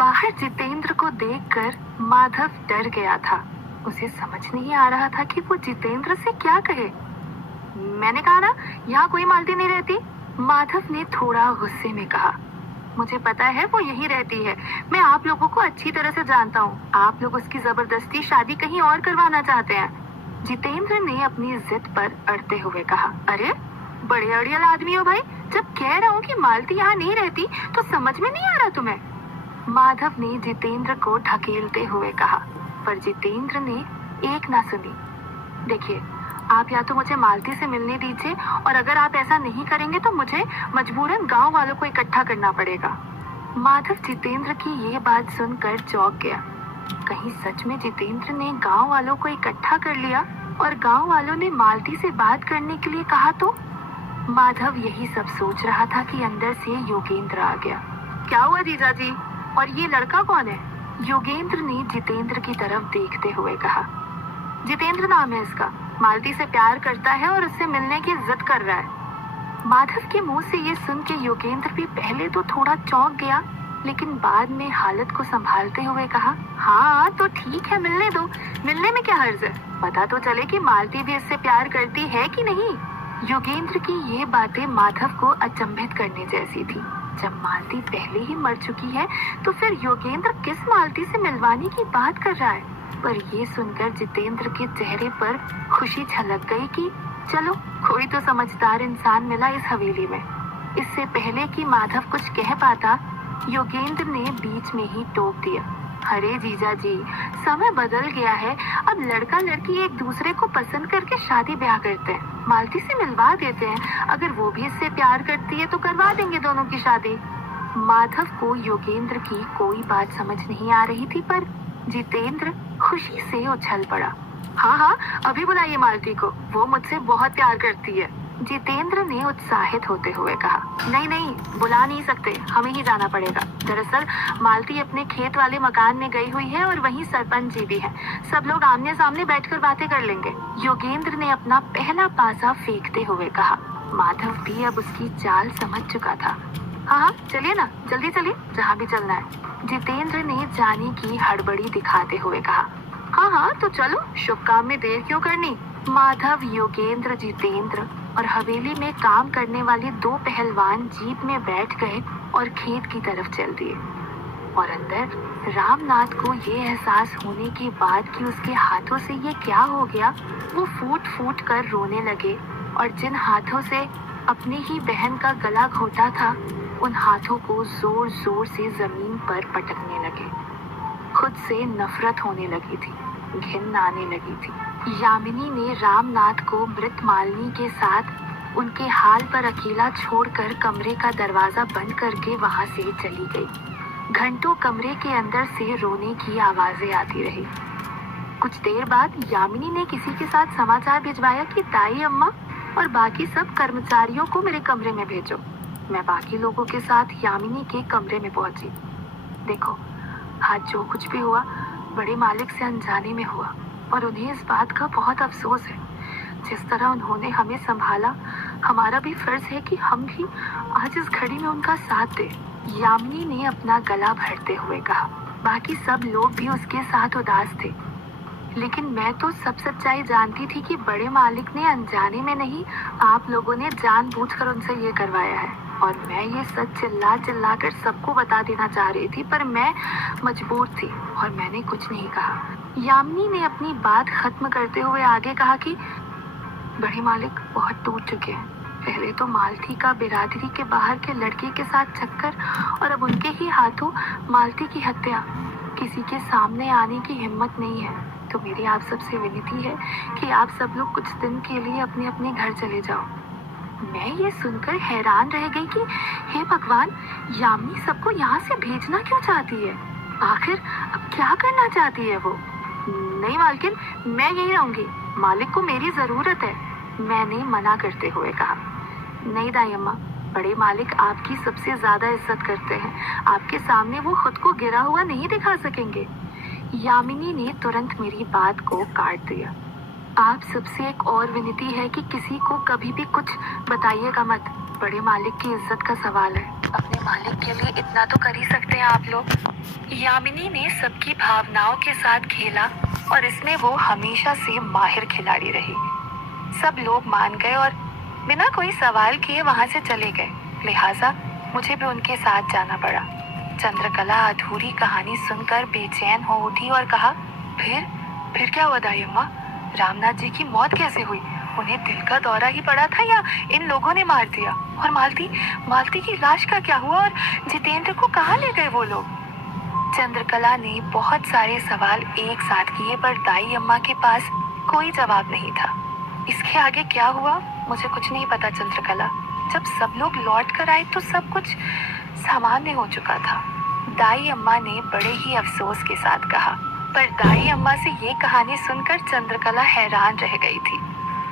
बाहर जितेंद्र को देखकर माधव डर गया था। उसे समझ नहीं आ रहा था कि वो जितेंद्र से क्या कहे। मैंने कहा ना, यहाँ कोई मालती नहीं रहती। माधव ने थोड़ा गुस्से में कहा। मुझे पता है वो यही रहती है। मैं आप लोगों को अच्छी तरह से जानता हूँ। आप लोग उसकी जबरदस्ती शादी कहीं और करवाना चाहते हैं। जितेंद्र ने अपनी जिद पर अड़ते हुए कहा। अरे बड़े अड़ियल आदमी हो भाई। जब कह रहा हूँ कि मालती यहाँ नहीं रहती तो समझ में नहीं आ रहा तुम्हें। माधव ने जितेंद्र को ढकेलते हुए कहा, पर जितेंद्र ने एक ना सुनी। देखिए, आप या तो मुझे मालती से मिलने दीजिए, और अगर आप ऐसा नहीं करेंगे तो मुझे मजबूरन गांव वालों को इकट्ठा करना पड़ेगा। माधव जितेंद्र की ये बात सुनकर चौंक गया। कहीं सच में जितेंद्र ने गांव वालों को इकट्ठा कर लिया और गांव वालों ने मालती से बात करने के लिए कहा तो? माधव यही सब सोच रहा था कि अंदर से योगेंद्र आ गया। क्या हुआ जीजाजी, और ये लड़का कौन है? योगेंद्र ने जितेंद्र की तरफ देखते हुए कहा। जितेंद्र नाम है इसका। मालती से प्यार करता है और उससे मिलने की जिद कर रहा है। माधव के मुंह से ये सुन के योगेंद्र भी पहले तो थोड़ा चौंक गया, लेकिन बाद में हालत को संभालते हुए कहा, हाँ तो ठीक है, मिलने दो। मिलने में क्या हर्ज है? पता तो चले कि मालती भी इससे प्यार करती है कि नहीं। योगेंद्र की ये बातें माधव को अचंभित करने जैसी थी। जब मालती पहले ही मर चुकी है तो फिर योगेंद्र किस मालती से मिलवाने की बात कर रहा है? पर ये सुनकर जितेंद्र के चेहरे पर खुशी छलक गई कि चलो, कोई तो समझदार इंसान मिला इस हवेली में। इससे पहले कि माधव कुछ कह पाता, योगेंद्र ने बीच में ही टोक दिया। अरे जीजा जी, समय बदल गया है। अब लड़का लड़की एक दूसरे को पसंद करके शादी ब्याह करते हैं, मालती से मिलवा देते हैं। अगर वो भी इससे प्यार करती है तो करवा देंगे दोनों की शादी। माधव को योगेंद्र की कोई बात समझ नहीं आ रही थी, पर जितेंद्र खुशी से उछल पड़ा। हाँ हाँ, अभी बुलाइए मालती को, वो मुझसे बहुत प्यार करती है। जितेंद्र ने उत्साहित होते हुए कहा। नहीं नहीं, बुला नहीं सकते, हमें ही जाना पड़ेगा। दरअसल मालती अपने खेत वाले मकान में गई हुई है और वहीं सरपंच जी भी हैं। सब लोग आमने सामने बैठकर बातें कर लेंगे। योगेंद्र ने अपना पहला पासा फेंकते हुए कहा। माधव भी अब उसकी चाल समझ चुका था। हाँ चलिए ना, जल्दी चलिए, जहाँ भी चलना है। जितेंद्र ने जाने की हड़बड़ी दिखाते हुए कहा। हाँ तो चलो, शुभ काम में देर क्यों करनी। माधव, योगेंद्र, जितेंद्र और हवेली में काम करने वाले दो पहलवान जीप में बैठ गए और खेत की तरफ चल दिए। और अंदर रामनाथ को ये एहसास होने के बाद कि उसके हाथों से ये क्या हो गया, वो फूट फूट कर रोने लगे और जिन हाथों से अपनी ही बहन का गला घोटा था, उन हाथों को जोर जोर से जमीन पर पटकने लगे। खुद से नफरत होने लगी थी, घिन आने लगी थी। यामिनी ने रामनाथ को मृत मालिनी के साथ उनके हाल पर अकेला छोड़कर कमरे का दरवाजा बंद करके वहां से चली गई। घंटों कमरे के अंदर से रोने की आवाजें आती रही। कुछ देर बाद यामिनी ने किसी के साथ समाचार भिजवाया कि ताई अम्मा और बाकी सब कर्मचारियों को मेरे कमरे में भेजो। मैं बाकी लोगों के साथ यामिनी के कमरे में पहुंची। देखो, आज जो कुछ भी हुआ बड़े मालिक से अनजाने में हुआ, और उन्हें इस बात का बहुत अफसोस है। जिस तरह उन्होंने हमें संभाला, हमारा भी फर्ज है कि हम भी आज इस घड़ी में उनका साथ दें। यामिनी ने अपना गला भरते हुए कहा। बाकी सब लोग भी उसके साथ उदास थे, लेकिन मैं तो सब सच्चाई जानती थी कि बड़े मालिक ने अनजाने में नहीं, आप लोगों ने जानबूझकर उनसे ये करवाया है। और मैं ये सच चिल्ला चिल्ला कर सबको बता देना चाह रही थी, पर मैं मजबूर थी और मैंने कुछ नहीं कहा। यामिनी ने अपनी बात खत्म करते हुए आगे कहा कि बड़े मालिक बहुत टूट चुके हैं। पहले तो मालती का बिरादरी के बाहर के लड़के के साथ चक्कर, और अब उनके ही हाथों मालती की हत्या। किसी के सामने आने की हिम्मत नहीं है। तो मेरी आप सबसे विनती है कि आप सब लोग कुछ दिन के लिए अपने अपने घर चले जाओ। मैं ये सुनकर हैरान रह गई कि हे भगवान, यामिनी सबको यहाँ से भेजना क्यों चाहती है? आखिर अब क्या करना चाहती है वो? नहीं मालकिन, मैं यही रहूंगी, मालिक को मेरी जरूरत है, मैंने मना करते हुए कहा। नहीं दाई अम्मा, बड़े मालिक आपकी सबसे ज्यादा इज्जत करते हैं। आपके सामने वो खुद को गिरा हुआ नहीं दिखा सकेंगे। यामिनी ने तुरंत मेरी बात को काट दिया। आप सबसे एक और विनती है कि किसी को कभी भी कुछ बताइएगा मत। बड़े मालिक की इज्जत का सवाल है। अपने मालिक के लिए इतना तो कर ही सकते हैं आप लोग। यामिनी ने सबकी भावनाओं के साथ खेला और इसमें वो हमेशा से माहिर खिलाड़ी रही। सब लोग मान गए और बिना कोई सवाल किए वहां से चले गए, लिहाजा मुझे भी उनके साथ जाना पड़ा। चंद्रकला अधूरी कहानी सुनकर बेचैन हो उठी और कहा, फिर क्या हुआ दाई अम्मा? रामनाथ जी की मौत कैसे हुई? उन्हें दिल का दौरा ही पड़ा था या इन लोगों ने मार दिया? और मालती की लाश का क्या हुआ? और जितेंद्र को कहाँ ले गए वो लोग? चंद्रकला ने बहुत सारे सवाल एक साथ किए, पर दाई अम्मा के पास कोई जवाब नहीं था। इसके आगे क्या हुआ मुझे कुछ नहीं पता चंद्रकला। जब सब लोग लौट कर आए तो सब कुछ सामान्य हो चुका था। दाई अम्मा ने बड़े ही अफसोस के साथ कहा। पर दाई अम्मा से ये कहानी सुनकर चंद्रकला हैरान रह गई थी।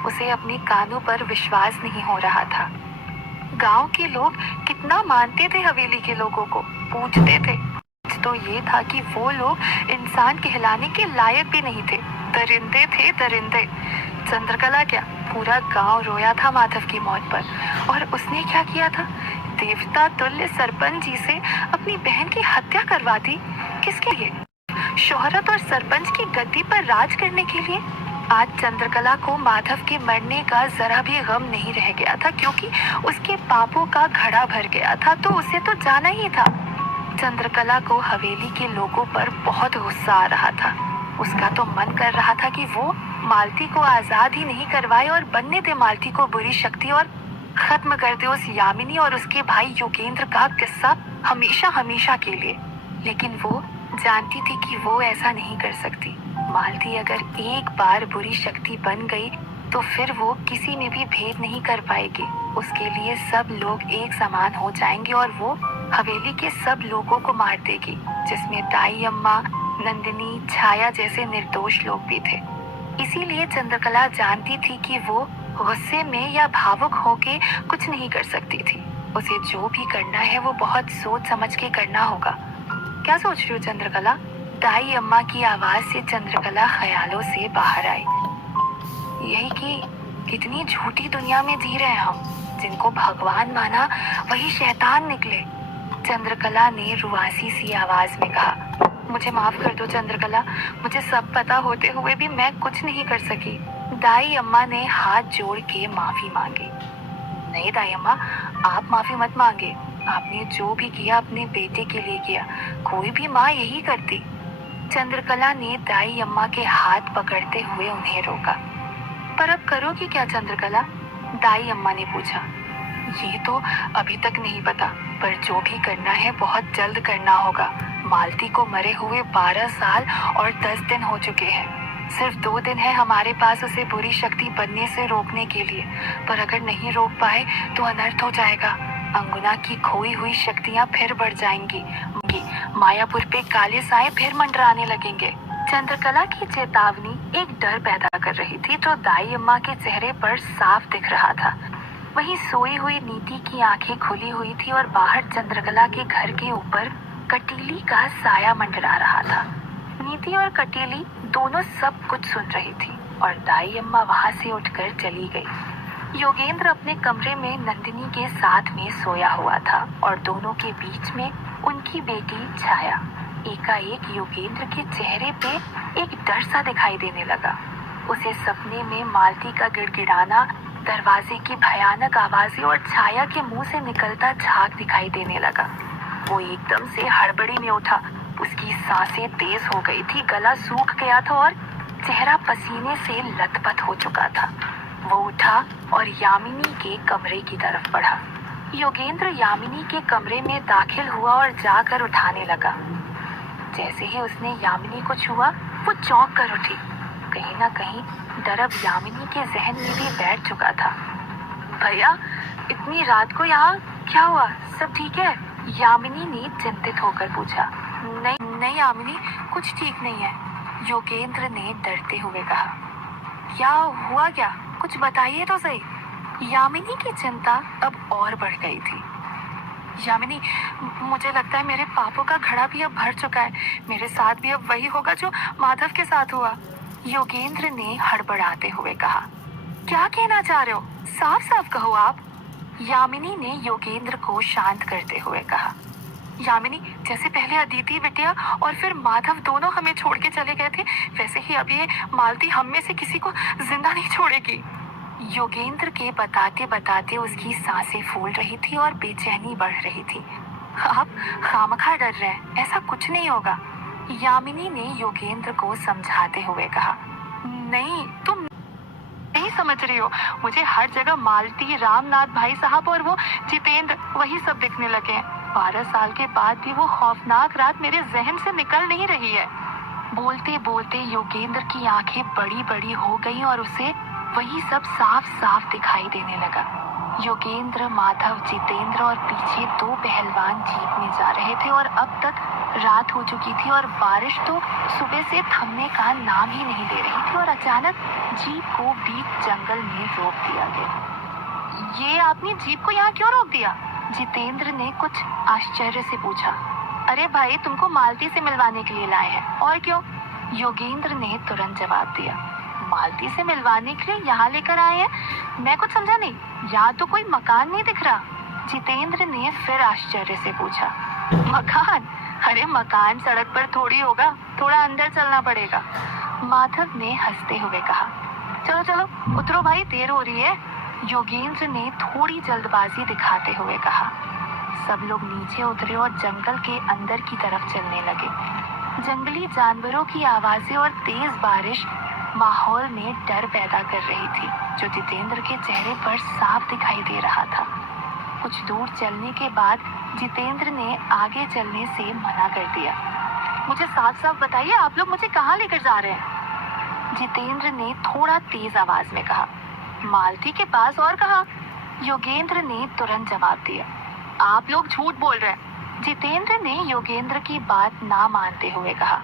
उसे अपने कानों पर विश्वास नहीं हो रहा था। गांव के लोग कितना मानते थे हवेली के लोगों को, पूछते थे। तो ये था कि वो लोग इंसान कहलाने के लायक भी नहीं थे, दरिंदे थे, दरिंदे। चंद्रकला क्या, पूरा गांव रोया था माधव की मौत पर। और उसने क्या किया था? देवता तुल्य सरपंच जी से अपनी बहन की हत्या करवा दी। किसके लिए? शोहरत और सरपंच की गद्दी पर राज करने के लिए। आज चंद्रकला को माधव के मरने का जरा भी गम नहीं रह गया था, क्योंकि उसके पापों का घड़ा भर गया था, तो उसे तो जाना ही था। चंद्रकला को हवेली के लोगों पर बहुत गुस्सा आ रहा था। उसका तो मन कर रहा था कि वो मालती को आजाद ही नहीं करवाए और बनने दे मालती को बुरी शक्ति, और खत्म कर दे उस यामिनी और उसके भाई योगेंद्र का किस्सा हमेशा हमेशा के लिए। लेकिन वो जानती थी कि वो ऐसा नहीं कर सकती। मालती अगर एक बार बुरी शक्ति बन गई तो फिर वो किसी में भी भेद नहीं कर पाएगी। उसके लिए सब लोग एक समान हो जाएंगे और वो हवेली के सब लोगों को मार देगी, जिसमें दाई अम्मा, नंदिनी, छाया जैसे निर्दोष लोग भी थे। इसीलिए चंद्रकला जानती थी कि वो गुस्से में या भावुक होके कुछ नहीं कर सकती थी। उसे जो भी करना है वो बहुत सोच समझ के करना होगा। क्या सोच रही हो चंद्रकला? दाई अम्मा की आवाज से चंद्रकला ख्यालों से बाहर आई। यही कि कितनी झूठी दुनिया में जी रहे हैं हम। जिनको भगवान माना वही शैतान निकले। चंद्रकला ने रुआसी सी आवाज में कहा। मुझे माफ कर दो चंद्रकला, मुझे सब पता होते हुए भी मैं कुछ नहीं कर सकी। दाई अम्मा ने हाथ जोड़ के माफी मांगी। नहीं दाई अम्मा, आप माफी मत मांगे। आपने जो भी किया अपने बेटे के लिए किया, कोई भी माँ यही करती। चंद्रकला ने दाई अम्मा के हाथ पकड़ते हुए उन्हें रोका। पर अब करोगी क्या चंद्रकला? दाई अम्मा ने पूछा। ये तो अभी तक नहीं पता, पर जो भी करना है बहुत जल्द करना होगा। मालती को मरे हुए 12 साल और 10 दिन हो चुके हैं। सिर्फ 2 दिन है हमारे पास उसे बुरी शक्ति बनने से रोकने के लिए, पर अगर नहीं रोक पाए तो अनर्थ हो जाएगा। अंगुना की खोई हुई शक्तियाँ फिर बढ़ जाएंगी। मायापुर पे काले साए फिर मंडराने लगेंगे। चंद्रकला की चेतावनी एक डर पैदा कर रही थी, जो दाई अम्मा के चेहरे पर साफ दिख रहा था। वहीं सोई हुई नीति की आंखें खुली हुई थी और बाहर चंद्रकला के घर के ऊपर कटीली का साया मंडरा रहा था। नीति और कटीली दोनों सब कुछ सुन रही थी और दाई अम्मा वहां से उठकर चली गई। योगेंद्र अपने कमरे में नंदिनी के साथ में सोया हुआ था और दोनों के बीच में उनकी बेटी छाया। एकाएक योगेंद्र के चेहरे पे एक डर सा दिखाई देने लगा। उसे सपने में मालती का गिड़गिड़ाना, दरवाजे की भयानक आवाजें और छाया के मुंह से निकलता झाग दिखाई देने लगा। वो एकदम से हड़बड़ी में उठा। उसकी सांसें तेज हो गई थी, गला सूख गया था और चेहरा पसीने से लथपथ हो चुका था। वो उठा और यामिनी के कमरे की तरफ बढ़ा। योगेंद्र यामिनी के कमरे में दाखिल हुआ और जाकर उठाने लगा। जैसे ही उसने यामिनी को छुआ, वो चौंक कर उठी। कहीं ना कहीं डर अब यामिनी के जहन में भी बैठ चुका था। भैया, इतनी रात को यहाँ क्या हुआ? सब ठीक है? यामिनी ने चिंतित होकर पूछा। नहीं यामिनी, कुछ ठीक नहीं है, योगेंद्र ने डरते हुए कहा। क्या हुआ? क्या कुछ बताइए तो सही। यामिनी की चिंता अब और बढ़ गई थी। यामिनी, मुझे लगता है मेरे पापों का घड़ा भी अब भर चुका है। मेरे साथ भी अब वही होगा जो माधव के साथ हुआ। योगेंद्र ने हड़बड़ाते हुए कहा। क्या कहना चाह रहे हो? साफ साफ कहो आप। यामिनी ने योगेंद्र को शांत करते हुए कहा, यामिनी, जैसे पहले अदिति बिटिया और फिर माधव दोनों हमें छोड़ के चले गए थे, वैसे ही अब ये मालती हम में से किसी को जिंदा नहीं छोड़ेगी। योगेंद्र के बताते बताते उसकी सांसें फूल रही थी और बेचैनी बढ़ रही थी। आप खामखा डर रहे हैं, ऐसा कुछ नहीं होगा, यामिनी ने योगेंद्र को समझाते हुए कहा। नहीं, तुम नहीं समझ रही हो, मुझे हर जगह मालती, रामनाथ भाई साहब और वो जितेंद्र वही सब दिखने लगे हैं। 12 साल के बाद भी वो खौफनाक रात मेरे जहन से निकल नहीं रही है। बोलते बोलते योगेंद्र की आंखें बड़ी बड़ी हो गईं और उसे वही सब साफ साफ दिखाई देने लगा। योगेंद्र, माधव, जितेंद्र और पीछे 2 पहलवान जीप में जा रहे थे और अब तक रात हो चुकी थी और बारिश तो सुबह से थमने का नाम ही नहीं ले रही थी और अचानक जीप को बीच जंगल में रोक दिया गया। ये आपने जीप को यहाँ क्यों रोक दिया? जितेंद्र ने कुछ आश्चर्य से पूछा। अरे भाई, तुमको मालती से मिलवाने के लिए लाए हैं। और क्यों? योगेंद्र ने तुरंत जवाब दिया। मालती से मिलवाने के लिए यहाँ लेकर आए हैं? मैं कुछ समझा नहीं, यहाँ तो कोई मकान नहीं दिख रहा। जितेंद्र ने फिर आश्चर्य से पूछा। मकान? अरे मकान सड़क पर थोड़ी होगा, थोड़ा अंदर चलना पड़ेगा, माधव ने हंसते हुए कहा। चलो चलो उतरो भाई, देर हो रही है, योगेंद्र ने थोड़ी जल्दबाजी दिखाते हुए कहा। सब लोग नीचे उतरे और जंगल के अंदर की तरफ चलने लगे। जंगली जानवरों की आवाजें और तेज बारिश माहौल में डर पैदा कर रही थी, जो जितेंद्र के चेहरे पर साफ दिखाई दे रहा था। कुछ दूर चलने के बाद जितेंद्र ने आगे चलने से मना कर दिया। मुझे साफ साफ बताइए, आप लोग मुझे कहाँ लेकर जा रहे हैं? जितेंद्र ने थोड़ा तेज आवाज में कहा। मालती के पास, और कहाँ? योगेंद्र ने तुरंत जवाब दिया। आप लोग झूठ बोल रहे हैं, जितेंद्र ने योगेंद्र की बात ना मानते हुए कहा।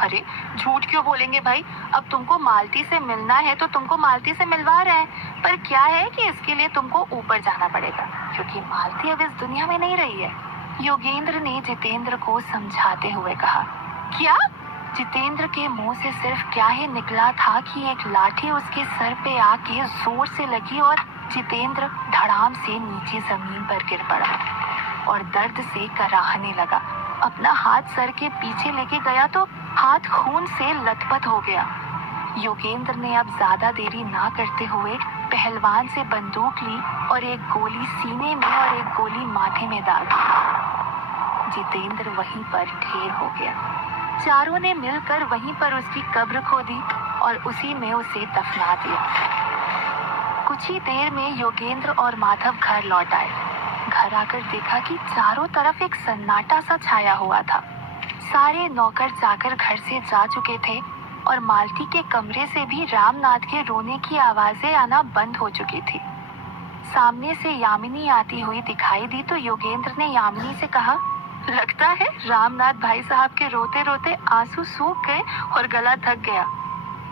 अरे झूठ क्यों बोलेंगे भाई, अब तुमको मालती से मिलना है तो तुमको मालती से मिलवा रहे हैं, पर क्या है कि इसके लिए तुमको ऊपर जाना पड़ेगा, क्योंकि मालती अब इस दुनिया में नहीं रही है, योगेंद्र ने जितेंद्र को समझाते हुए कहा। क्या? जितेंद्र के मुंह से सिर्फ क्या ही निकला था कि एक लाठी उसके सर पे आके जोर से लगी और जितेंद्र धड़ाम से नीचे जमीन पर गिर पड़ा और दर्द से कराहने लगा। अपना हाथ सर के पीछे लेके गया तो हाथ खून से लथपथ हो गया। योगेंद्र ने अब ज्यादा देरी ना करते हुए पहलवान से बंदूक ली और एक गोली सीने में और एक गोली माथे में दाग दी। जितेंद्र वहीं पर ढेर हो गया। चारों ने मिलकर वहीं पर उसकी कब्र खोदी और उसी में उसे दफना दिया। कुछ ही देर में योगेंद्र और माधव घर लौट आए। घर आकर देखा कि चारों तरफ एक सन्नाटा सा छाया हुआ था। सारे नौकर जाकर घर से जा चुके थे और मालती के कमरे से भी रामनाथ के रोने की आवाजें आना बंद हो चुकी थी। सामने से यामिनी आती हुई दिखाई दी तो योगेंद्र ने यामिनी से कहा, लगता है रामनाथ भाई साहब के रोते रोते आंसू सूख गए और गला थक गया।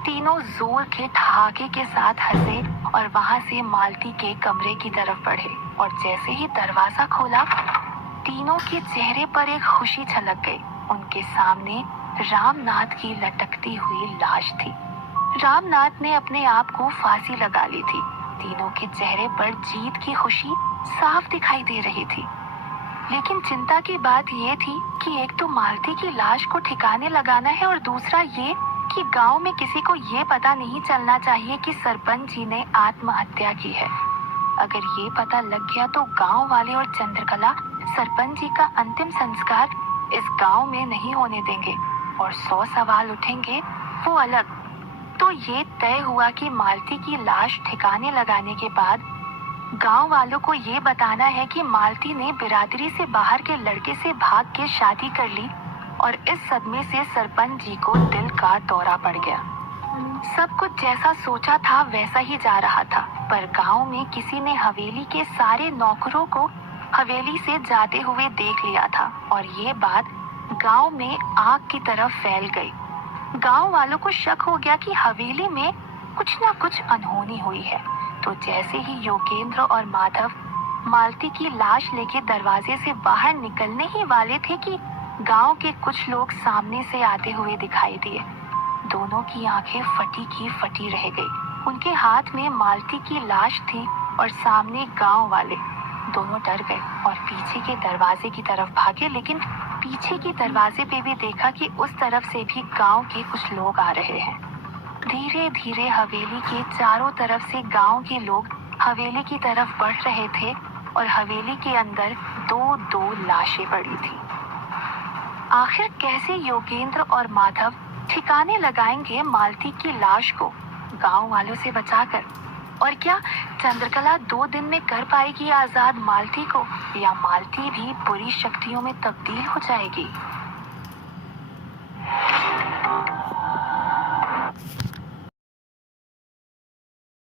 तीनों जोर के ठहाके के साथ हंसे और वहां से मालती के कमरे की तरफ बढ़े और जैसे ही दरवाजा खोला, तीनों के चेहरे पर एक खुशी छलक गई। उनके सामने रामनाथ की लटकती हुई लाश थी। रामनाथ ने अपने आप को फांसी लगा ली थी। तीनों के चेहरे पर जीत की खुशी साफ दिखाई दे रही थी। लेकिन चिंता की बात ये थी कि एक तो मालती की लाश को ठिकाने लगाना है और दूसरा ये कि गांव में किसी को ये पता नहीं चलना चाहिए कि सरपंच जी ने आत्महत्या की है। अगर ये पता लग गया तो गांव वाले और चंद्रकला सरपंच जी का अंतिम संस्कार इस गांव में नहीं होने देंगे और 100 सवाल उठेंगे, वो अलग। तो ये तय हुआ कि मालती की लाश ठिकाने लगाने के बाद गांव वालों को ये बताना है कि मालती ने बिरादरी से बाहर के लड़के से भाग के शादी कर ली और इस सदमे से सरपंच जी को दिल का दौरा पड़ गया। सब कुछ जैसा सोचा था वैसा ही जा रहा था, पर गांव में किसी ने हवेली के सारे नौकरों को हवेली से जाते हुए देख लिया था और ये बात गांव में आग की तरफ फैल गई। गांव वालों को शक हो गया कि हवेली में कुछ न कुछ अनहोनी हुई है। तो जैसे ही योगेंद्र और माधव मालती की लाश लेके दरवाजे से बाहर निकलने ही वाले थे कि गांव के कुछ लोग सामने से आते हुए दिखाई दिए। दोनों की आंखें फटी की फटी रह गई। उनके हाथ में मालती की लाश थी और सामने गांव वाले। दोनों डर गए और पीछे के दरवाजे की तरफ भागे, लेकिन पीछे के दरवाजे पे भी देखा कि उस तरफ से भी गांव के कुछ लोग आ रहे हैं। धीरे धीरे हवेली के चारों तरफ से गांव के लोग हवेली की तरफ बढ़ रहे थे और हवेली के अंदर दो दो लाशें पड़ी थी। आखिर कैसे योगेंद्र और माधव ठिकाने लगाएंगे मालती की लाश को गांव वालों से बचाकर? और क्या चंद्रकला 2 दिन में कर पाएगी आजाद मालती को, या मालती भी बुरी शक्तियों में तब्दील हो जाएगी?